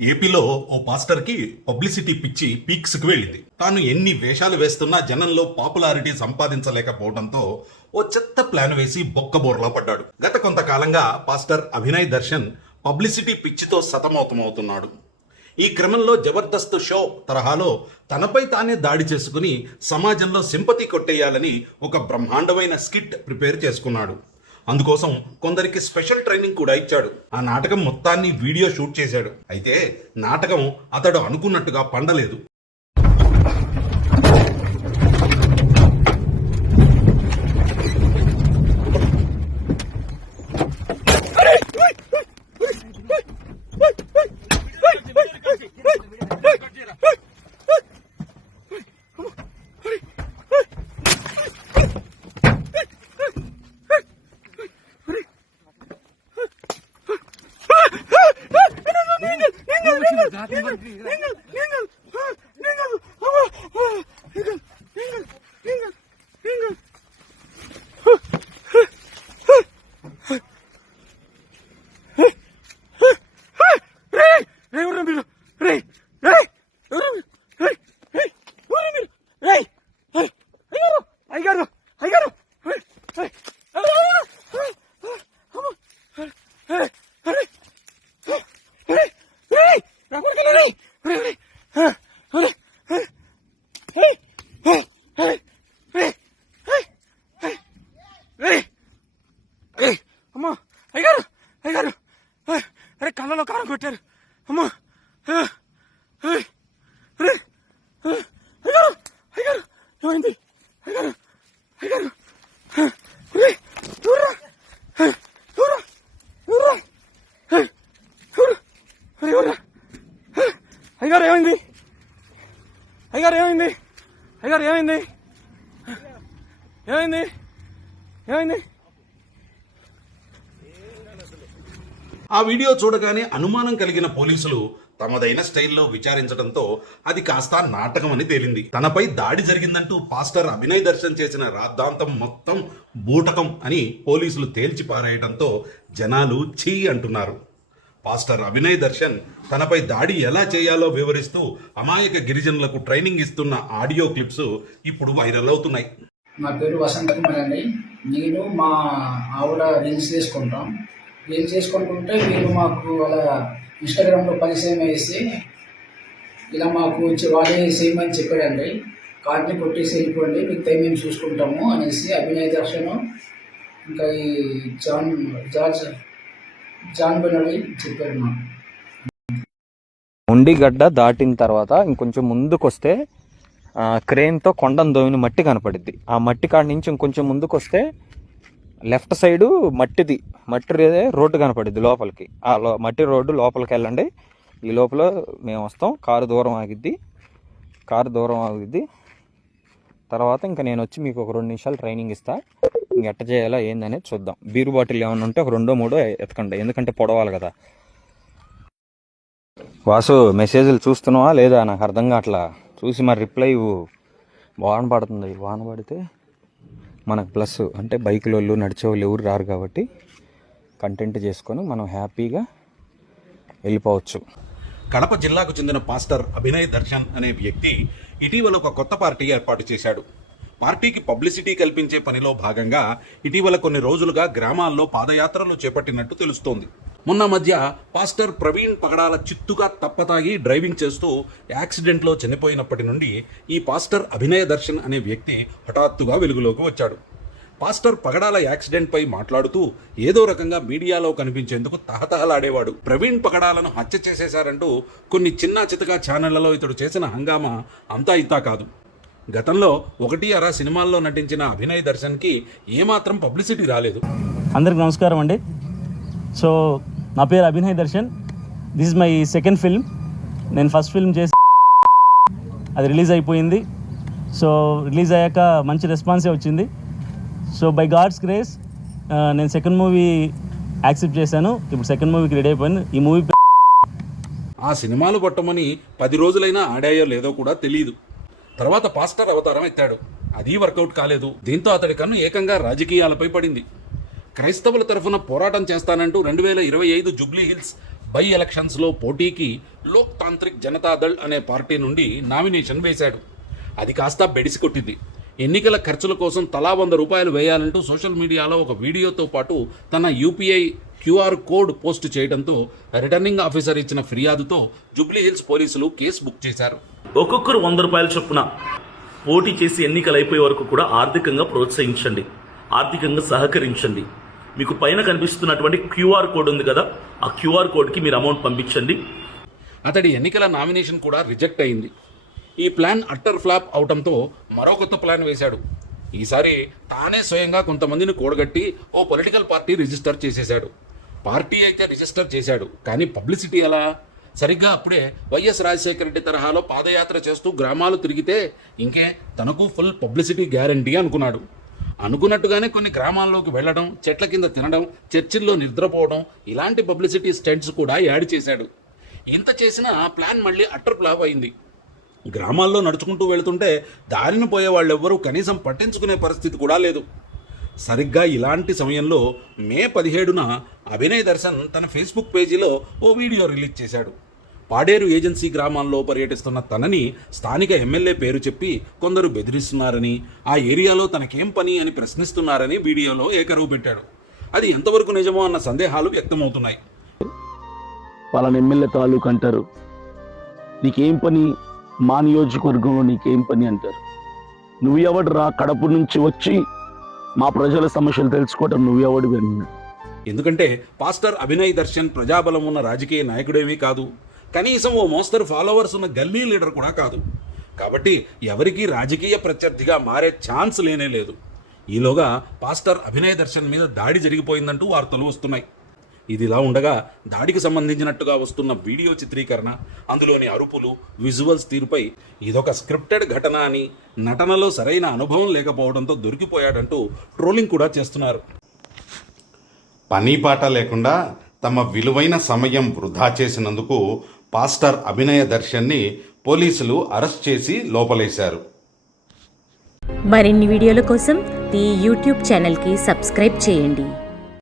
ఏపీలో ఓ పాస్టర్కి పబ్లిసిటీ పిచ్చి పీక్స్కి వెళ్ళింది. తాను ఎన్ని వేషాలు వేస్తున్నా జనంలో పాపులారిటీ సంపాదించలేకపోవడంతో ఓ చెత్త ప్లాన్ వేసి బొక్కబోర్లా పడ్డాడు. గత కొంతకాలంగా పాస్టర్ అభినయ్ దర్శన్ పబ్లిసిటీ పిచ్చితో సతమతమవుతున్నాడు. ఈ క్రమంలో జబర్దస్త్ షో తరహాలో తనపై తానే దాడి చేసుకుని సమాజంలో సింపతి కొట్టేయాలని ఒక బ్రహ్మాండమైన స్కిట్ ప్రిపేర్ చేసుకున్నాడు. అందుకోసం కొందరికి స్పెషల్ ట్రైనింగ్ కూడా ఇచ్చాడు. ఆ నాటకం మొత్తాన్ని వీడియో షూట్ చేశాడు. అయితే నాటకం అతడు అనుకున్నట్టుగా పండలేదు. అమ్మా అయ్యారు అయ్యారు అరే కళ్ళలో కారం కొట్టారు అమ్మా అయ్యారు అయ్యారు ఏమైంది అయ్యారు అయ్యారు అయ్యారు ఏమైంది అయ్యారు ఏమైంది అయ్యారు ఏమైంది ఏమైంది ఏమైంది ఆ వీడియో చూడగానే అనుమానం కలిగిన పోలీసులు తమదైన స్టైల్లో విచారించడంతో అది కాస్త నాటకం అని తేలింది. తనపై దాడి జరిగిందంటూ పాస్టర్ అభినయ్ దర్శన్ చేసిన రాద్ధాంతం మొత్తం బూటకం అని పోలీసులు తేల్చి పారేయడంతో జనాలు ఛీ అంటున్నారు. పాస్టర్ అభినయ్ దర్శన్ తనపై దాడి ఎలా చేయాలో వివరిస్తూ అమాయక గిరిజనులకు ట్రైనింగ్ ఇస్తున్న ఆడియో క్లిప్స్ ఇప్పుడు వైరల్ అవుతున్నాయి. నా పేరు వసంత కుమార్ అండి. నేను మా ఆవిడ రీల్స్ చేసుకుంటాం. రీల్స్ చేసుకుంటుంటే వీళ్ళు మాకు అలా ఇన్స్టాగ్రామ్లో పరిచయం వేసి ఇలా మాకు వాళ్ళే చేయమని చెప్పాడండి. కార్డ్ని కొట్టేసి వెళ్ళిపోండి, మీకు టైం మేము చూసుకుంటాము అనేసి అభినయ్ దర్శన్ ఇంకా ఈ జాన్ బెనర్లీ చెప్పాడు మాకు. ఉండిగడ్డ దాటిన తర్వాత ఇంకొంచెం ముందుకొస్తే క్రేన్తో కొండను దోవిన మట్టి కనపడిద్ది. ఆ మట్టి కాడి నుంచి ఇంకొంచెం ముందుకొస్తే లెఫ్ట్ సైడు మట్టి రోడ్డు కనపడిద్ది లోపలికి. ఆ మట్టి రోడ్డు లోపలికి వెళ్ళండి. ఈ లోపల మేము వస్తాం. కారు దూరం ఆగిద్ది. తర్వాత ఇంకా నేను వచ్చి మీకు ఒక 2 నిమిషాలు ట్రైనింగ్ ఇస్తా. ఇంక ఎట్ట చేయాలా ఏందనేది చూద్దాం. బీరు బాటిల్ ఏమన్నా ఉంటే ఒక 2 3 ఎతకండి, ఎందుకంటే పొడవాలి కదా. వాసు, మెసేజ్లు చూస్తున్నావా లేదా? నాకు అర్థం కావట్లా. చూసి మరి రిప్లై వాన పడుతుంది. వాన పడితే మనకు ప్లస్, అంటే బైకుల వాళ్ళు నడిచే వాళ్ళు ఎవరు రారు కాబట్టి కంటెంట్ చేసుకొని మనం హ్యాపీగా వెళ్ళిపోవచ్చు. కడప జిల్లాకు చెందిన పాస్టర్ అభినయ్ దర్శన్ అనే వ్యక్తి ఇటీవల ఒక కొత్త పార్టీ ఏర్పాటు చేశాడు. పార్టీకి పబ్లిసిటీ కల్పించే పనిలో భాగంగా ఇటీవల కొన్ని రోజులుగా గ్రామాల్లో పాదయాత్రలు చేపట్టినట్టు తెలుస్తోంది. మొన్న మధ్య పాస్టర్ ప్రవీణ్ పగడాల చిత్తుగా తప్పతాగి డ్రైవింగ్ చేస్తూ యాక్సిడెంట్లో చనిపోయినప్పటి నుండి ఈ పాస్టర్ అభినయ్ దర్శన్ అనే వ్యక్తి హఠాత్తుగా వెలుగులోకి వచ్చాడు. పాస్టర్ పగడాల యాక్సిడెంట్ పై మాట్లాడుతూ ఏదో రకంగా మీడియాలో కనిపించేందుకు తహతహలాడేవాడు. ప్రవీణ్ పగడాలను హత్య చేసేశారంటూ కొన్ని చిన్న చితకా ఛానళ్లలో ఇతడు చేసిన హంగామా అంతా ఇంతా కాదు. గతంలో 1-2 సినిమాల్లో నటించిన అభినయ్ దర్శన్కి ఏమాత్రం పబ్లిసిటీ రాలేదు. అందరికి నమస్కారం అండి. సో నా పేరు Abhinay Darshan. This is my second film. నేను ఫస్ట్ ఫిల్మ్ చేసి అది రిలీజ్ అయిపోయింది. సో రిలీజ్ అయ్యాక మంచి రెస్పాన్సే వచ్చింది. సో బై గాడ్స్ గ్రేస్ నేను సెకండ్ మూవీ యాక్సెప్ట్ చేశాను. ఇప్పుడు సెకండ్ మూవీకి రెడీ అయిపోయింది. ఈ మూవీ ఆ సినిమాలు పట్టమని 10 రోజులైనా ఆడాయో లేదో కూడా తెలియదు. తర్వాత పాస్టర్ అవతారం ఎత్తాడు. అది వర్కౌట్ కాలేదు. దీంతో అతడి కన్ను ఏకంగా రాజకీయాలపై పడింది. క్రైస్తవుల తరఫున పోరాటం చేస్తానంటూ 2025 జూబ్లీ హిల్స్ బై ఎలక్షన్స్లో పోటీకి లోక్ తాంత్రిక్ జనతాదళ్ అనే పార్టీ నుండి నామినేషన్ వేశాడు. అది కాస్త బెడిసి కొట్టింది. ఎన్నికల ఖర్చుల కోసం తలా 100 రూపాయలు వేయాలంటూ సోషల్ మీడియాలో ఒక వీడియోతో పాటు తన యూపీఐ క్యూఆర్ కోడ్ పోస్ట్ చేయడంతో రిటర్నింగ్ ఆఫీసర్ ఇచ్చిన ఫిర్యాదుతో జూబ్లీ హిల్స్ పోలీసులు కేసు బుక్ చేశారు. ఒక్కొక్కరు 100 రూపాయల చొప్పున పోటీ చేసి ఎన్నికలు అయిపోయే వరకు కూడా ఆర్థికంగా ప్రోత్సహించండి, ఆర్థికంగా సహకరించండి. మీకు పైన కనిపిస్తున్నటువంటి క్యూఆర్ కోడ్ ఉంది కదా, ఆ క్యూఆర్ కోడ్కి మీరు అమౌంట్ పంపించండి. అతడి ఎన్నికల నామినేషన్ కూడా రిజెక్ట్ అయింది. ఈ ప్లాన్ అట్టర్ ఫ్లాప్ అవడంతో మరో కొత్త ప్లాన్ వేశాడు. ఈసారి తానే స్వయంగా కొంతమందిని కూడగట్టి ఓ పొలిటికల్ పార్టీ రిజిస్టర్ చేసేశాడు. పార్టీ అయితే రిజిస్టర్ చేశాడు, కానీ పబ్లిసిటీ ఎలా? సరిగ్గా అప్పుడే వైఎస్ రాజశేఖర రెడ్డి తరహాలో పాదయాత్ర చేస్తూ గ్రామాలు తిరిగితే ఇంకే తనకు ఫుల్ పబ్లిసిటీ గ్యారంటీ అనుకున్నాడు. అనుకున్నట్టుగానే కొన్ని గ్రామాల్లోకి వెళ్ళడం, చెట్ల కింద తినడం, చర్చిల్లో నిద్రపోవడం, ఇలాంటి పబ్లిసిటీ స్టంట్స్ కూడా యాడ్ చేశాడు. ఇంత చేసినా ప్లాన్ మళ్ళీ అట్టర్ ఫ్లాప్ అయింది. గ్రామాల్లో నడుచుకుంటూ వెళుతుంటే దారిన పోయే వాళ్ళెవ్వరూ కనీసం పట్టించుకునే పరిస్థితి కూడా లేదు. సరిగ్గా ఇలాంటి సమయంలో మే 17న అభినయ్ దర్శన్ తన ఫేస్బుక్ పేజీలో ఓ వీడియో రిలీజ్ చేశాడు. పాడేరు ఏజెన్సీ గ్రామాల్లో పర్యటిస్తున్న తనని స్థానిక ఎమ్మెల్యే పేరు చెప్పి కొందరు బెదిరిస్తున్నారని, ఆ ఏరియాలో తనకేం పని అని ప్రశ్నిస్తున్నారని వీడియోలో ఏకరువు పెట్టాడు. అది ఎంతవరకు నిజమో అన్న సందేహాలు వ్యక్తమవుతున్నాయి. వాళ్ళని ఎమ్మెల్యే తాలూకు అంటారు, నీకేం పని, మా నియోజకవర్గంలో నీకేం పని అంటారు. నువ్వు ఎవడురా కడప నుంచి వచ్చి మా ప్రజల సమస్యలు తెలుసుకోవటం, నువ్వెవడు విన్నా. ఎందుకంటే పాస్టర్ అభినయ్ దర్శన్ ప్రజాబలం ఉన్న రాజకీయ నాయకుడేమీ కాదు, కనీసం ఓ మోస్తరు ఫాలోవర్స్ ఉన్న గల్లీ లీడర్ కూడా కాదు. కాబట్టి ఎవరికీ రాజకీయ ప్రత్యర్థిగా మారే ఛాన్స్ లేనే లేదు. ఈలోగా పాస్టర్ అభినయ్ దర్శన్ మీద దాడి జరిగిపోయిందంటూ వార్తలు వస్తున్నాయి. ఇదిలా ఉండగా దాడికి సంబంధించినట్టుగా వస్తున్న వీడియో చిత్రీకరణ, అందులోని అరుపులు, విజువల్స్ తీరుపై ఇదొక స్క్రిప్టెడ్ ఘటన అని, నటనలో సరైన అనుభవం లేకపోవడంతో దొరికిపోయాడంటూ ట్రోలింగ్ కూడా చేస్తున్నారు. పని పాట లేకుండా తమ విలువైన సమయం వృధా చేసినందుకు పాస్టర్ అభినయ దర్శన్ని పోలీసులు అరెస్ట్ చేసి లోపలేశారు. మరిన్ని వీడియోల కోసం ఈ యూట్యూబ్ ఛానల్కి సబ్స్క్రైబ్ చేయండి.